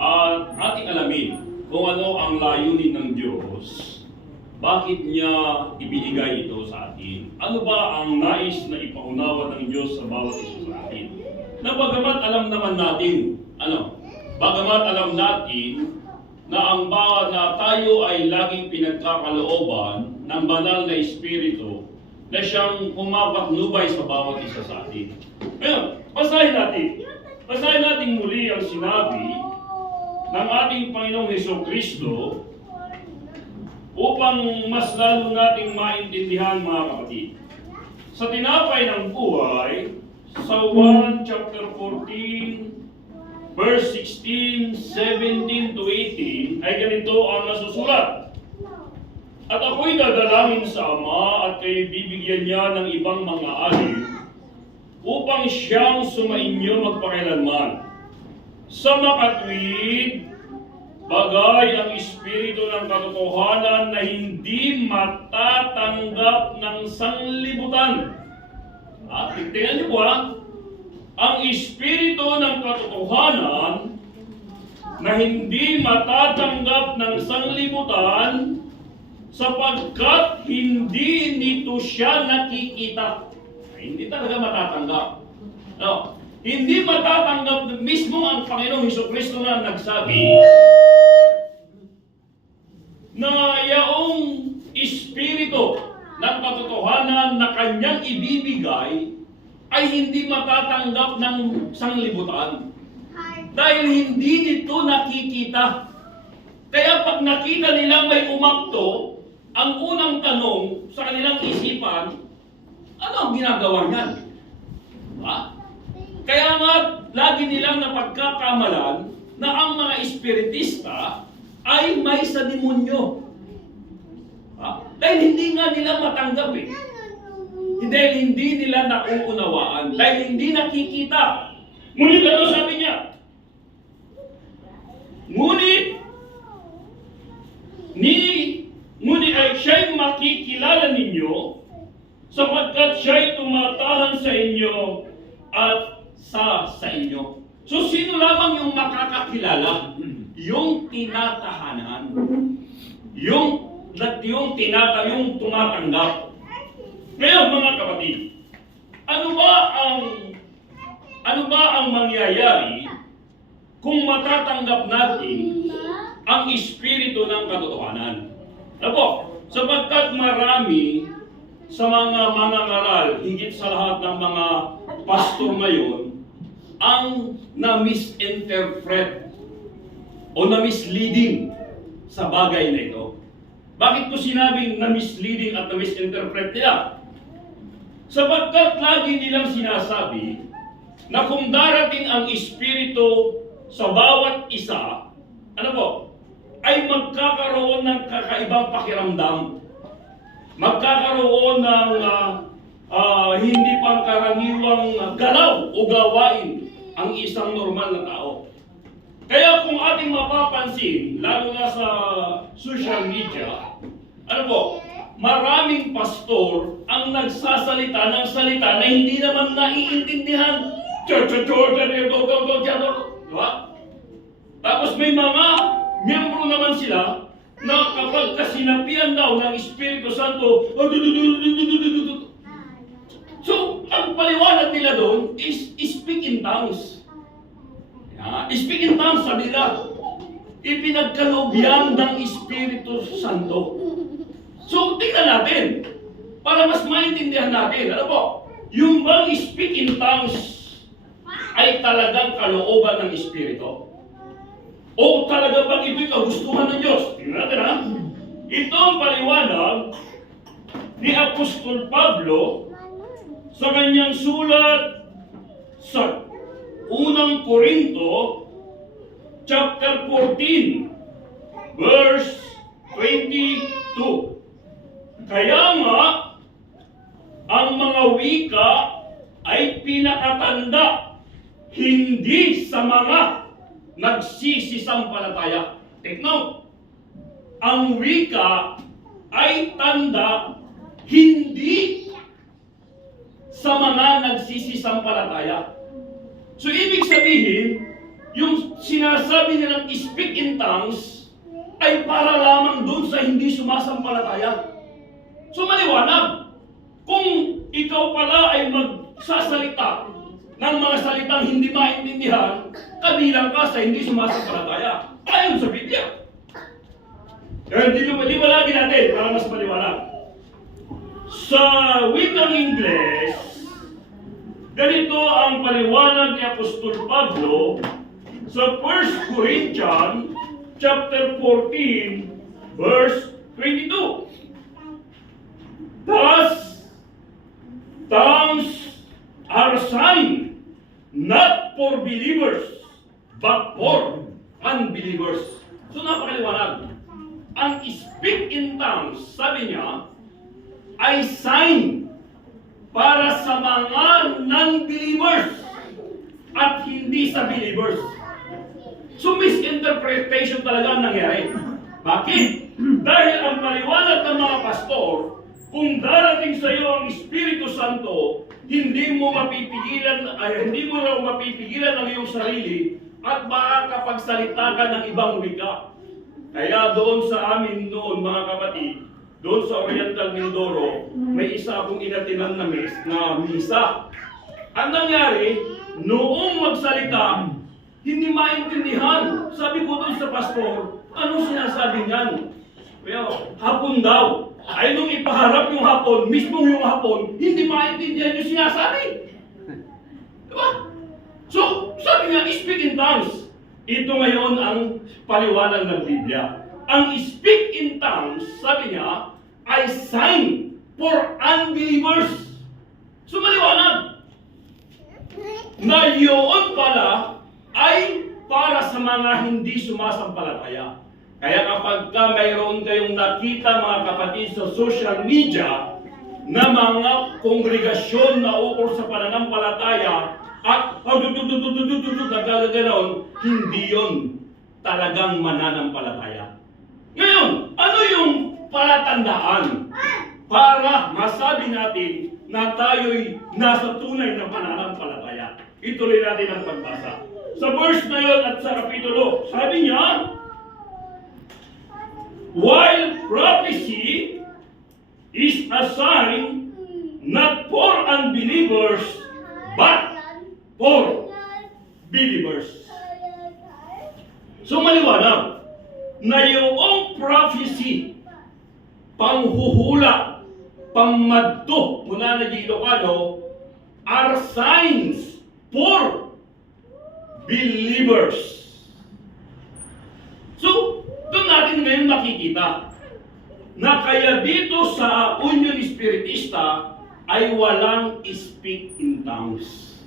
At ating alamin kung ano ang layunin ng Diyos, bakit niya ibinigay ito sa atin. Ano ba ang nais na ipaunawa ng Diyos sa bawat isa sa atin? Na bagamat alam naman natin, bagamat alam natin na na tayo ay laging pinagkakalooban ng banal na Espiritu na siyang pumapatnubay sa bawat isa sa atin. Ngayon, basahin natin. Basahin natin muli ang sinabi ng ating Panginoong Hesukristo upang mas lalo nating maintindihan, mga kapatid. Sa tinapay ng buhay, sa 1 chapter 14, verse 16, 17 to 18, ay ganito ang nasusulat. At ako'y dadalangin sa Ama at kayo bibigyan niya ng ibang mga alip upang siyang sumainyo magpakailanman. Sa makatwid, bagay ang Espiritu ng katotohanan na hindi matatanggap ng sanglibutan. Tingnan niyo po ang Espiritu ng katotohanan na hindi matatanggap ng sanglibutan sapagkat hindi nito siya nakikita. Hindi talaga matatanggap. Hindi matatanggap mismo ang Panginoong Hesukristo na nagsabi na yaong Espiritu ng katotohanan na kanyang ibibigay ay hindi matatanggap ng sanglibutan. Dahil hindi nito nakikita. Kaya pag nakita nila may umakto, ang unang tanong sa kanilang isipan, ano ang ginagawa niyan? Kaya nga, lagi nilang napagkakamalan na ang mga espiritista ay may sa demonyo. Dahil hindi nga nila matanggap Dahil hindi nila nauunawaan. Dahil hindi nakikita. Ngunit ano sabi niya? Ngunit ay siya'y makikilala ninyo sapagkat siya'y tumatahan sa inyo at sa inyo. So sino lamang yung makakakilala? Yung tinatahanan. Yung tumatanggap. Ngayon mga kapatid, ano ba ang mangyayari kung matatanggap natin ang Espiritu ng katotohanan? Sapagkat marami sa mga mangangaral, higit sa lahat ng mga pastor ngayon, ang na-misinterpret o na-misleading sa bagay na ito. Bakit ko sinabing na-misleading at na-misinterpret nila? Sapagkat lagi nilang sinasabi na kung darating ang Espiritu sa bawat isa, ay magkakaroon ng kakaibang pakiramdam. Magkakaroon ng hindi pangkaraniwang galaw o gawain ang isang normal na tao. Kaya kung ating mapapansin, lalo na sa social media, maraming pastor ang nagsasalita ng salita na hindi naman naiintindihan. Tapos may mga miyembro naman sila na kapag kasinapian daw ng Espiritu Santo, so ang paliwanag nila doon is speak in tongues. Speak in tongues sa nila. Ipinagkaloob yan ng Espiritu Santo. So tingnan natin para mas maintindihan natin. Yung bang speak in tongues ay talagang kalooban ng Espiritu? O talaga bang ito'y kagustuhan ng Diyos? Tingnan natin Ito ang paliwanag ni Apostol Pablo sa kanyang sulat sa unang Korinto chapter 14 verse 22. Kaya nga ang mga wika ay pinakatanda hindi sa mga nagsisisampalataya. Take note. Ang wika ay tanda hindi sa mga nagsisisampalataya. So ibig sabihin, yung sinasabi nilang speak in tongues ay para lamang doon sa hindi sumasampalataya. So maliwanag, kung ikaw pala ay magsasalita ng mga salitang hindi maintindihan, kabilang ka sa hindi sumasampalataya. Ayon sa Biblia. Kaya di ba lagi natin para mas maliwanag? Sa wikang Ingles, ganito ang paliwanag ni Apostol Pablo sa 1 Corinthians chapter 14 verse 22. Thus, tongues are a sign not for believers but for unbelievers. So napakaliwanag. Ang speak in tongues, sabi niya, ay sign para sa mga non-believers at hindi sa believers. So misinterpretation talaga ang nangyari. Bakit? Dahil ang paliwanag ng mga pastor, kung darating sa iyo ang Espiritu Santo, hindi mo mapipigilan ang iyong sarili at makakapagsalita ka ng ibang wika. Kaya doon sa amin noon, mga kapatid, doon sa Oriental Mindoro, may isa akong inatinan na misa. Ang nangyari, noong magsalita, hindi maintindihan. Sabi ko doon sa pastor, anong sinasabi niyan? Well, hapon daw. Ay nung ipaharap yung hapon, mismo yung hapon, hindi maintindihan yung sinasabi. Diba? So, sabi niya, speak in tongues. Ito ngayon ang paliwanag ng Biblia. Ang speak in tongues, sabi niya, ay sign for unbelievers. So, maliwanag. Na yun pala ay para sa mga hindi sumasampalataya. Kaya kapag mayroon kayong nakita, mga kapatid, sa social media na mga kongregasyon na ukol sa pananampalataya at nagaganoon, hindi yon talagang mananampalataya. Ngayon, ano yung palatandaan para masabi natin na tayo'y nasa tunay na pananampalataya? Ituloy natin ang pagbasa. Sa verse na yon at sa kapitulo, sabi niya, while prophecy is a sign not for unbelievers, but for believers. So maliwanag na yung prophecy, panghuhula, pammadto mula na di Ilocano, are signs for believers. So, doon natin ngayon makikita na kaya dito sa Union Spiritista ay walang speak in tongues.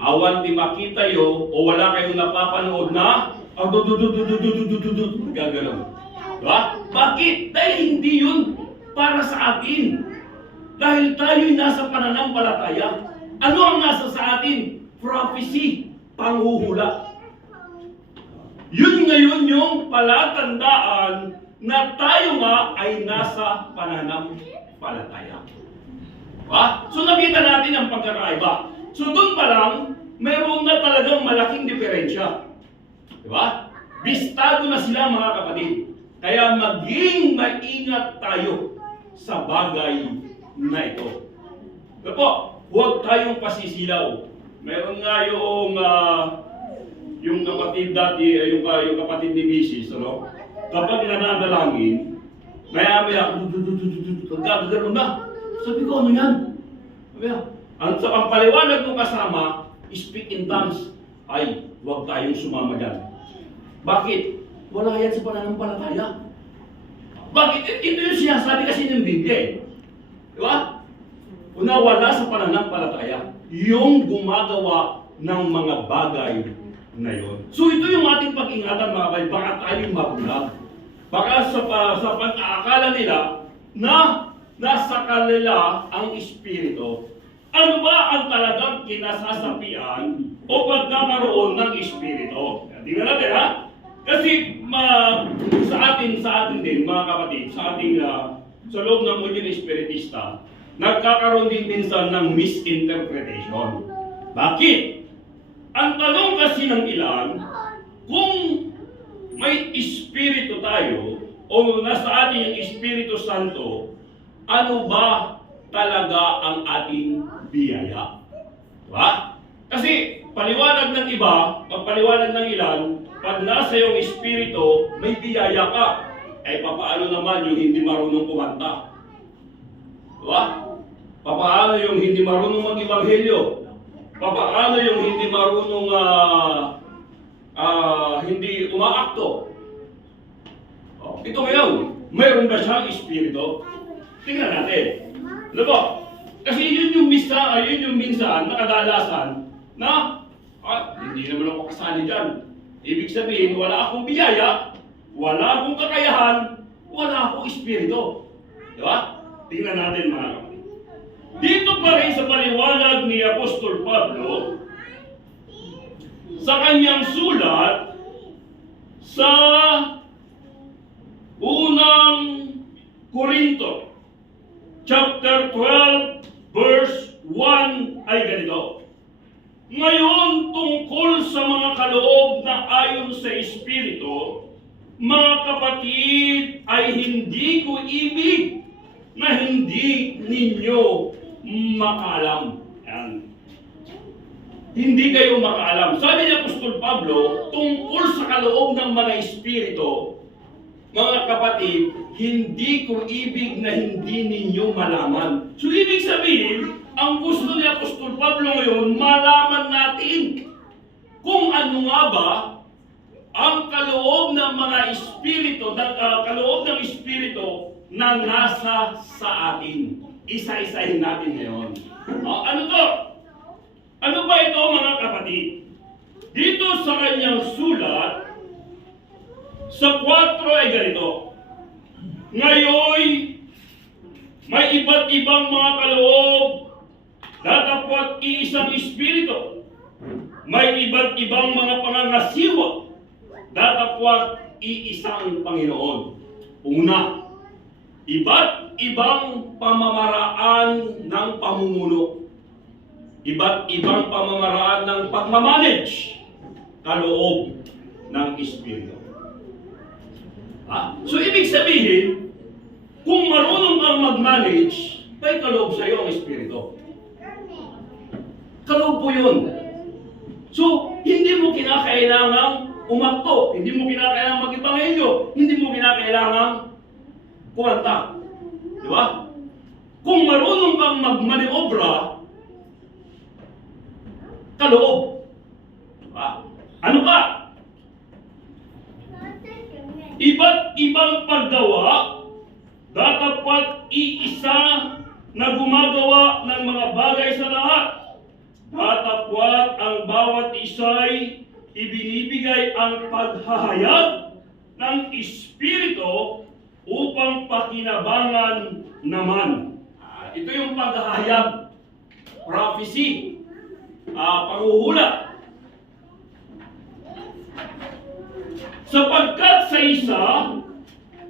Awan di makita yo o wala kayong napapanood na gagalaw. Diba? Bakit? Dahil hindi yun para sa atin. Dahil tayo'y nasa pananampalataya. Ano ang nasa sa atin? Prophecy, panghuhula. Yun ngayon yung palatandaan na tayo nga ay nasa pananampalataya. Diba? So nakita natin ang pagkakaiba. So doon pa lang, mayroon na talagang malaking diferensya. Diba? Bistado na sila, mga kapatid. Kaya maging maingat tayo sa bagay na ito. Diba po, huwag tayong pasisilaw. Meron nga yung kapatid dati, yung kapatid ni Mrs. Ano? Kapag nananalangin, maya-maya, gano'n na. Sabi ko, ano yan? Sabi ko, ang sa pangpaliwanag ng kasama, speak in tongues, ay, huwag tayong sumama dyan. Bakit? Wala yan sa pananampalataya. Bakit? Ito yung sinasabi kasi ng Biblia eh. Diba? Una, wala sa pananampalataya. Yung gumagawa ng mga bagay na yon. So ito yung ating pag-ingatan, mga kapatid. Baka tayong mabulag. Baka sa pag-aakala nila na nasa kanila ang Espiritu. Ano ba ang talagang kinasasapian o pagkakaroon ng Espiritu? Tingnan natin, ha? Kasi sa atin din, mga kapatid, sa ating sa loob ng Union Spiritista, nagkakaroon din minsan ng misinterpretation. Bakit? Ang tanong kasi ng ilan, kung may Espiritu tayo, o nasa atin yung Espiritu Santo, ano ba talaga ang ating biyaya? Diba? Kasi paliwanag ng iba, pagpaliwanag ng ilan, pag nasa yung Espiritu, may biyaya ka. Eh papaano naman yung hindi marunong kumanta? Diba? Papaano yung hindi marunong mag-ibanghelyo? Papaano yung hindi marunong hindi umaakto? Oh, ito ngayon, mayroon ba siyang Espiritu? Tingnan natin. Ano ba? Kasi yun yung minsan na kadalasan na hindi naman ako kasali dyan. Ibig sabihin, wala akong biyaya, wala akong kakayahan, wala akong Espiritu. Di ba? Tingnan natin mga kapatid. Dito pa rin sa paliwanag ni Apostol Pablo, sa kanyang sulat, sa unang Korinto, chapter 12, verse 1 ay ganito. Ngayon tungkol sa mga kaloob na ayon sa Espiritu, mga kapatid, ay hindi ko ibig na hindi ninyo makaalam. Yan. Hindi kayo makaalam. Sabi ni Apostol Pablo, tungkol sa kaloob ng mga Espiritu, mga kapatid, hindi ko ibig na hindi ninyo malaman. So ibig sabihin, ang gusto ni Apostol Pablo ngayon, malaman natin kung ano nga ba ang kaloob ng mga Espiritu, kaloob ng Espiritu na nasa sa atin. Isa-isahin natin ngayon. Ano to? Ano ba ito mga kapatid? Dito sa kanyang sulat, sa 4 ay ganito. Ngayon, may iba't ibang mga kaloob, datapwat iisang Espiritu. May iba't ibang mga pangangasiwa, datapwat iisang Panginoon. Una, iba't ibang pamamaraan ng pamumuno. Iba't ibang pamamaraan ng pagmamanage, kaloob ng Espiritu. So, ibig sabihin, kung marunong kang mag-manage, may kaloob sa iyo ang Espiritu. Kaloob po yun. So, hindi mo kinakailangang umakto, hindi mo kinakailangang mag-ibanghelyo, hindi mo kinakailangang kumanta. Di ba? Kung marunong kang magmaniobra, kaloob. Diba? Ano pa? Iba't ibang paggawa, datapwat iisa na gumagawa ng mga bagay sa lahat. Datapwat ang bawat isa'y ibinibigay ang paghahayag ng Espiritu upang pakinabangan naman. Ito yung paghahayag, prophecy, panghuhula. Sapagkat sa isa,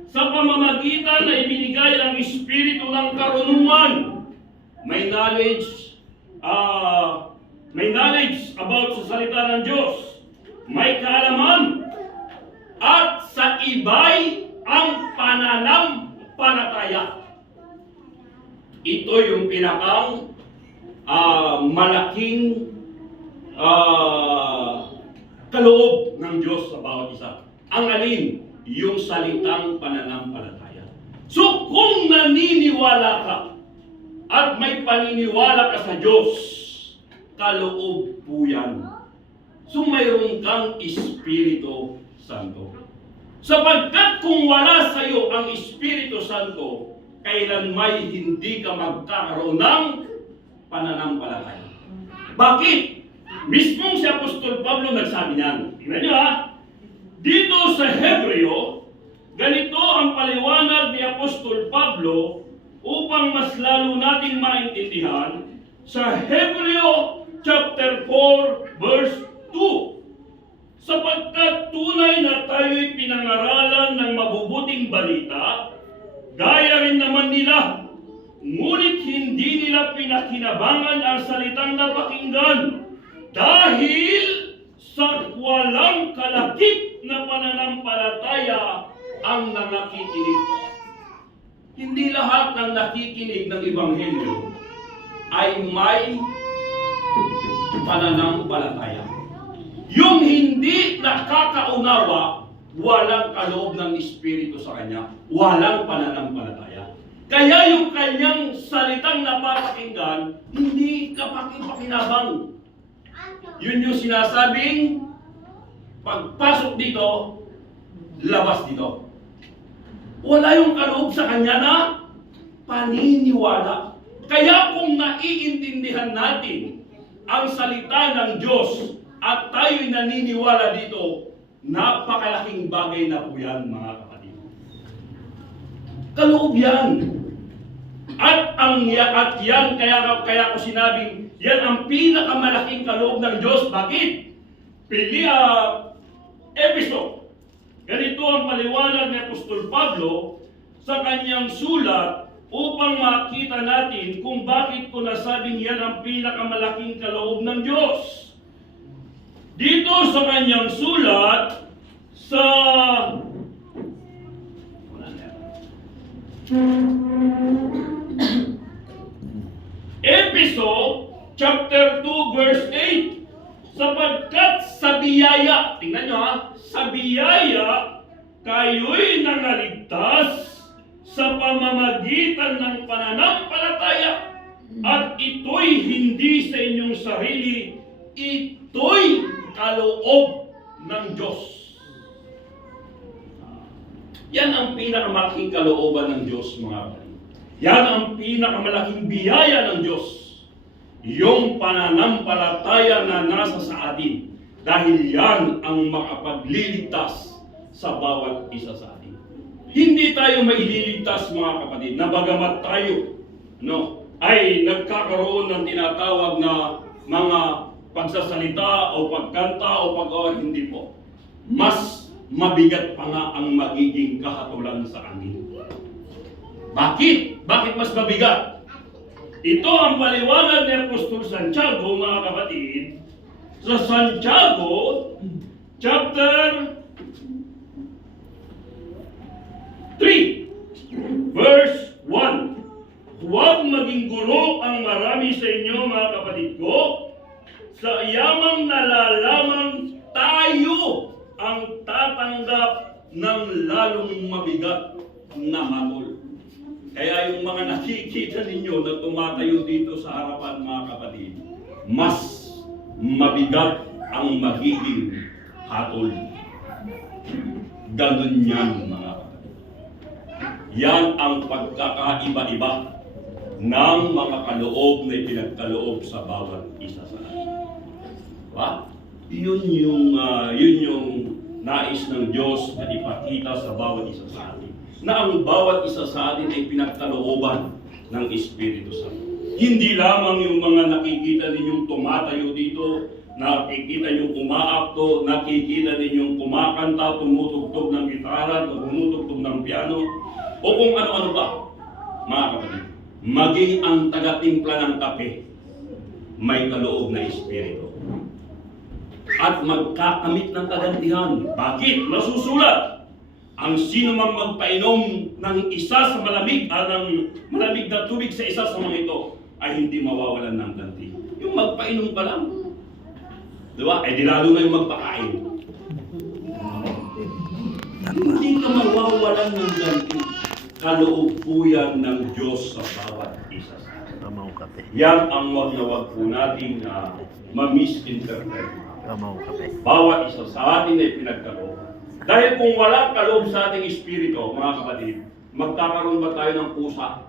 sa pamamagitan na ibinigay ang Espiritu ng karunungan, may knowledge about sa salita ng Diyos, may kaalaman, at sa iba'y ang pananampalataya. Ito yung pinakang malaking kaloob ng Diyos sa bawat isa. Ang alin? Yung salitang pananampalataya. So kung naniniwala ka at may paniniwala ka sa Diyos, kaloob po yan. So mayroon kang Espiritu Santo. Sapagkat kung wala sa iyo ang Espiritu Santo, kailanmay hindi ka magkakaroon ng pananampalataya. Bakit? Mismong si Apostol Pablo nagsabi niyan. Tingnan niyo ha. Dito sa Hebreo, ganito ang paliwanag ni Apostol Pablo upang mas lalo nating maintindihan sa Hebreo chapter 4 verse 2. Sapagkat tunay na tayo'y pinangaralan ng mabubuting balita, gaya rin naman nila, ngunit hindi nila pinakinabangan ang salitang napakinggan dahil sa walang kalakip na pananampalataya ang nakikinig. Hindi lahat ng nakikinig ng Ebanghelyo ay may pananampalataya. Yung hindi nakakaunawa, walang kaloob ng Espiritu sa kanya, walang pananampalataya. Kaya yung kanyang salitang napapakinggan, hindi kapakipakinabang. Yun yung sinasabing, pagpasok dito, labas dito. Wala yung kaloob sa kanya na paniniwala. Kaya kung naiintindihan natin ang salita ng Diyos at tayo'y naniniwala dito, napakalaking bagay na po yan, mga kapatid. Kaloob yan. At yan, kaya ko sinabing, yan ang pinakamalaking kaloob ng Diyos. Bakit? Episo. Ganito ang paliwanag ni Apostol Pablo sa kanyang sulat upang makita natin kung bakit ko nasabing yan ang pinakamalaking kaloob ng Diyos. Dito sa kanyang sulat sa Episo chapter 2 verse 8, sapagkat sa biyaya, tingnan nyo ha, sa biyaya kayo'y nangaligtas sa pamamagitan ng pananampalataya, at ito'y hindi sa inyong sarili, ito'y kaloob ng Diyos. Yan ang pinakamalaking kalooban ng Diyos, mga kapatid. Yan ang pinakamalaking biyaya ng Diyos. Yung pananampalataya na nasa sa atin. Dahil yan ang makapagliligtas sa bawat isa sa atin. Hindi tayo maililigtas, mga kapatid, na bagamat tayo ay nagkakaroon ng tinatawag na mga pagsasalita o pagkanta o pag-awal, hindi po. Mas mabigat pa nga ang magiging kahatulan sa amin. Bakit? Bakit mas mabigat? Ito ang paliwanag ni Apostol Santiago, mga kapatid, sa Santiago chapter 3 verse 1. Huwag maging guro ang marami sa inyo, mga kapatid ko, sa yamang nalalamang tayo ang tatanggap ng lalong mabigat na hatol. Kaya yung mga nakikita ninyo na tumatayo dito sa harapan, mga kapatid, mas mabigat ang magiging hatol. Ganun yan, mga kapatid. Yan ang pagkakaiba-iba ng mga kaloob na ipinagkaloob sa bawat isa sa atin. Diba? Yun yung nais ng Diyos na ipakita sa bawat isa sa atin. Na ang bawat isa sa atin ay pinagkalooban ng Espiritu Santo. Hindi lamang yung mga nakikita ninyong tumatayo dito, nakikita ninyong umaakto, nakikita ninyong kumakanta, tumutugtog ng gitara, tumutugtog ng piano, o kung ano-ano pa, mga kapatid. Maging ang taga-timpla ng kape, may kaloob na Espiritu. At magkakamit ng kagantihan. Bakit? Nasusulat. Ang sino mang magpainom ng isa sa malamig na tubig sa isa sa mga ito ay hindi mawawalan ng ganti. Yung magpainom pa lang. Diba? Ay di lalo na yung magpakain. Hindi ka mawawalan ng ganti. Kaloob po yan ng Diyos sa bawat isa sa atin. Yan ang wag na wag po natin na ma-misinterpret. Bawat isa sa atin ay pinagkaloob. Dahil kung wala kaloob sa ating espiritu, mga kapatid, magkakaroon ba tayo ng pusa?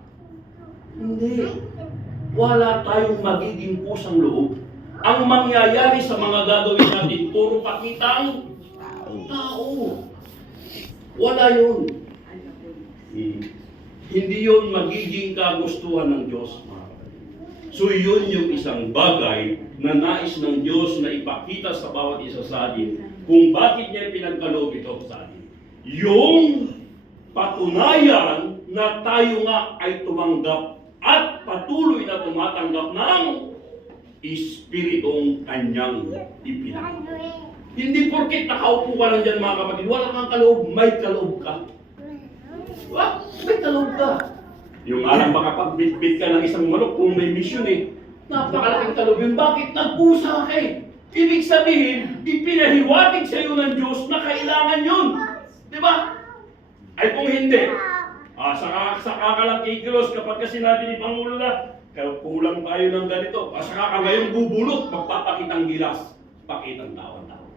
Hindi. Wala tayong magiging pusang loob. Ang mangyayari sa mga gagawin natin, puro pakitang tao. Wala yun. Hindi yun magiging kagustuhan ng Diyos, mga kapatid. So yun yung isang bagay na nais ng Diyos na ipakita sa bawat isa sa atin kung bakit niya pinagkaloob ito sa atin. Yung patunayan na tayo nga ay tumanggap at patuloy na tumatanggap ng Espiritong kanyang ipinag. Hindi porket nakaupo ka lang dyan mga kapatid, wala kang kaloob, may kaloob ka. Diba? May kaloob ka. Yung alam makapagbitbit ka ng isang manok kung may mission eh. Napakalaking kaloob yun. Bakit? Nagpusa ka eh. Ibig sabihin, ipinahiwatig sa iyo ng Diyos na kailangan yun. Diba? Ay kung hindi, saka ka lang kikilos kapag sinabi ni Pangulo na, kulang tayo ng ganito. Saka ka ngayon bubulot, magpapakitang gilas, pakitang tawan-tawan.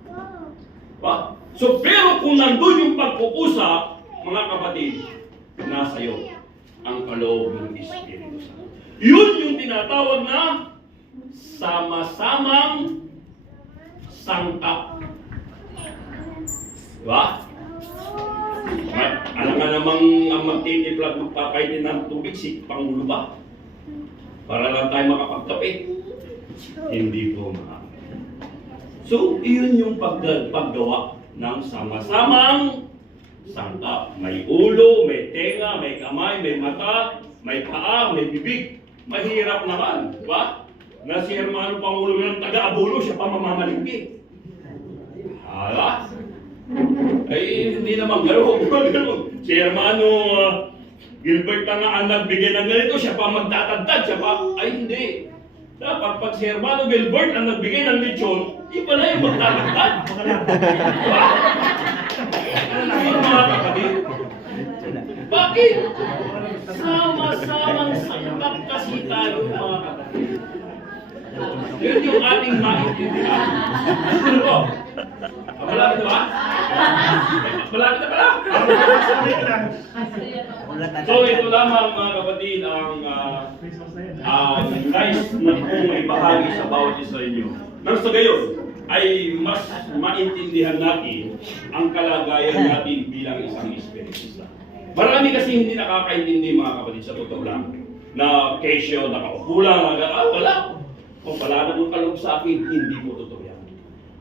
Diba? So, pero kung nandun yung pag-uusap, mga kapatid, nasa iyo ang kaloob ng Espiritu Santo. Yun yung tinatawag na sama-samang sangkap. Diba? Alam ka namang ang magtitiplag magpapaitin ng tubig, si Pangulo ba? Para lang tayo makapagkape. Hindi po mga. So, iyon yung paggawa ng sama-samang sangkap. May ulo, may tenga, may kamay, may mata, may paa, may bibig. Mahirap naman, di ba? Na si Hermano Pangulo ng taga-Abulo, siya pa mamamalingki. Hala? Ay, hindi naman gano'n. Si Hermano Gilbert na nga ang nagbigay ng ganito, siya pa magtatagtag, siya pa, ay hindi. Dapat pag si Hermano Gilbert ang nagbigay ng lechon, iba na yung magtatagtag. Diba? Hindi mga kapatid. Bakit? Sama-samang sangkap kasi tayo mga kapatid. Yun yung ating maintindihan. Ano po? Malapit na ba? Malapit na pala? So ito lamang mga kapatid ang nais na kong may bahagi sa bawat isa inyo. Nang sa gayon ay mas maintindihan natin ang kalagayan natin bilang isang espiritista. Marami kasi hindi nakakaintindi mga kapatid sa totoo lang na kesyo, nakaupo lang, wala. Kung wala namang kaloob sa akin, hindi po totoo yan.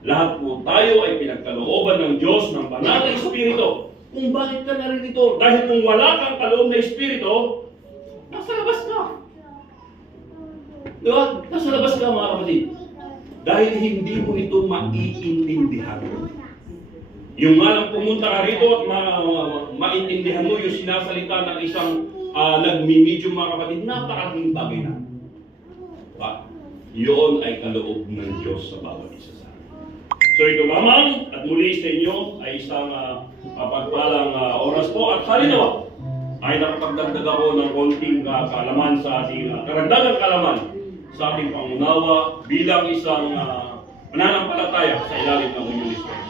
Lahat po tayo ay pinagkalooban ng Diyos ng banal na Espiritu. Kung bakit ka naririto? Dahil kung wala kang kaloob na Espiritu, nasa labas ka. Diba? Nasa labas ka mga kapatid. Dahil hindi mo ito maiintindihan. Yung nga lang pumunta ka rito at maintindihan mo yung sinasalita ng isang nagmi-medium mga kapatid, napakalaking bagay na. Diba? Yun ay kaloob ng Diyos sa bawat isa sa atin. So ito lamang at muli sa inyo ay isang pagpalang oras po at halinawa ay nakapagdagdag ako ng konting kaalaman sa ating karagdagang kaalaman sa ating pangunawa bilang isang mananampalataya sa ilalim ng Holy Spirit.